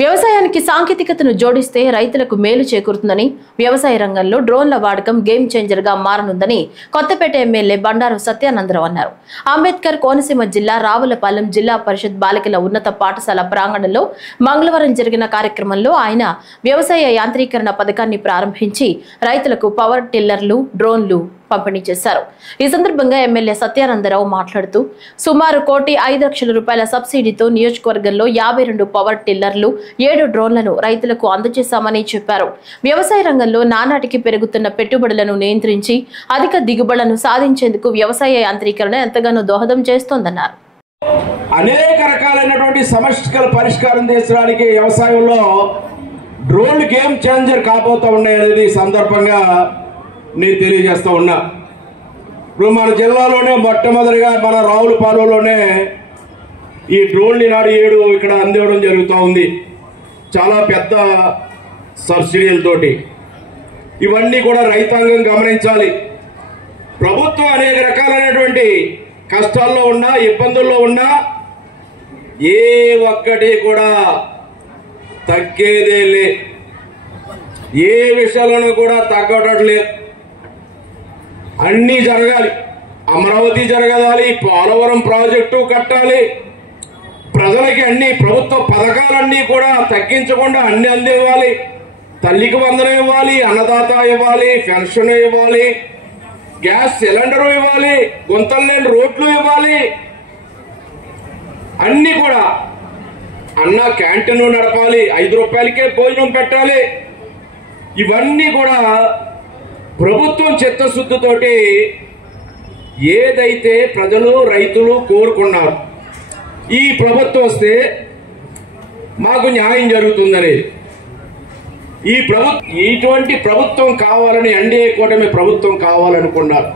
వ్యవసాయానికి సాంకేతికతను జోడిస్తే రైతులకు మేలు చేకూరుతుందని, వ్యవసాయ రంగంలో డ్రోన్ల వాడకం గేమ్ చేంజర్ గా మారనుందని కొత్తపేట ఎమ్మెల్యే బండారు సత్యానందరావు అన్నారు. అంబేద్కర్ కోనసీమ జిల్లా రావులపాలెం జిల్లా పరిషత్ బాలికల ఉన్నత పాఠశాల ప్రాంగణంలో మంగళవారం జరిగిన కార్యక్రమంలో ఆయన వ్యవసాయ యాంత్రీకరణ పథకాన్ని ప్రారంభించి రైతులకు పవర్ టిల్లర్లు, డ్రోన్లు పంపిణీ చేశారు. ఈ సందర్భంగా ఎమ్మెల్యే సత్యానందరావు మాట్లాడుతూ సుమారు ₹1,05,00,000 సబ్సిడీతో నియోజకవర్గంలో 52 పవర్ టిల్లర్లు, 7 డ్రోన్లను రైతులకు అందజేశామని చెప్పారు. వ్యవసాయ రంగంలో నానాటికి పెరుగుతున్న పెట్టుబడులను నియంత్రించి అధిక దిగుబడులను సాధించేందుకు వ్యవసాయ యాంత్రీకరణ ఎంతగానో దోహదం చేస్తోందన్నారు. అనేక రకాలైనటువంటి సమస్యల పరిష్కారం చేసడానికి వ్యవసాయంలో డ్రోన్ గేమ్ చేంజర్ కాబోతా ఉన్నాయనేది సందర్భంగా నేను తెలియజేస్తా ఉన్నా. ఇప్పుడు మన జిల్లాలోనే మొట్టమొదటిగా మన రావులపాలెంలోనే ఈ డ్రోన్ నాడు 7 ఇక్కడ అందివ్వడం జరుగుతూ ఉంది. చాలా పెద్ద సబ్సిడీలతోటి. ఇవన్నీ కూడా రైతాంగం గమనించాలి. ప్రభుత్వం అనేక రకాలైనటువంటి కష్టాల్లో ఉన్నా, ఇబ్బందుల్లో ఉన్నా ఏ ఒక్కటి కూడా తగ్గేదే లే, ఏ విషయాలను కూడా తగ్గట్లేదు. అన్నీ జరగాలి. అమరావతి జరగాలి, పోలవరం ప్రాజెక్టు కట్టాలి, ప్రజలకి అన్ని ప్రభుత్వ పథకాలన్నీ కూడా తగ్గించకుండా అన్ని అందివ్వాలి, తల్లికి వందనం ఇవ్వాలి, అన్నదాత ఇవ్వాలి, పెన్షన్ ఇవ్వాలి, గ్యాస్ సిలిండర్ ఇవ్వాలి, గుంతలు లేని రోడ్లు ఇవ్వాలి, అన్ని కూడా అన్న క్యాంటీన్ నడపాలి, ₹5కే భోజనం పెట్టాలి. ఇవన్నీ కూడా ప్రభుత్వం చిత్తశుద్ధితోటి ఏదైతే ప్రజలు రైతులు కోరుకున్నారు, ఈ ప్రభుత్వం వస్తే మాకు న్యాయం జరుగుతుందని ఇటువంటి ప్రభుత్వం కావాలని ఎన్డీఏ కూటమి ప్రభుత్వం కావాలనుకున్నారు.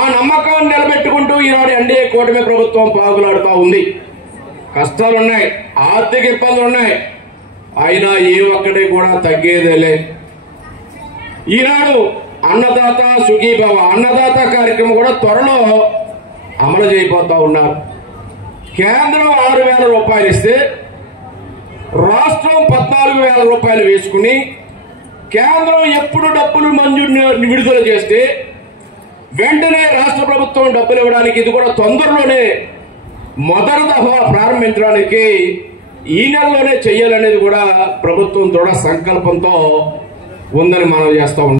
ఆ నమ్మకాన్ని నిలబెట్టుకుంటూ ఈనాడు ఎన్డీఏ కూటమి ప్రభుత్వం పాగులాడుతూ ఉంది. కష్టాలున్నాయి, ఆర్థిక ఇబ్బందులు ఉన్నాయి, అయినా ఏ ఒక్కటి కూడా తగ్గేదేలే. ఈనాడు అన్నదాత సుఖీభవ అన్నదాత కార్యక్రమం కూడా త్వరలో అమలు చేయబోతా ఉన్నారు. కేంద్రం ₹6,000 ఇస్తే రాష్ట్రం ₹14,000 వేసుకుని కేంద్రం ఎప్పుడు డబ్బులు విడుదల చేస్తే వెంటనే రాష్ట్ర ప్రభుత్వం డబ్బులు ఇవ్వడానికి ఇది కూడా తొందరలోనే మొదటి దఫా ప్రారంభించడానికి ఈ నెలలోనే చేయాలనేది కూడా ప్రభుత్వం దృఢ సంకల్పంతో ఉందని మనం చేస్తా ఉన్నాం.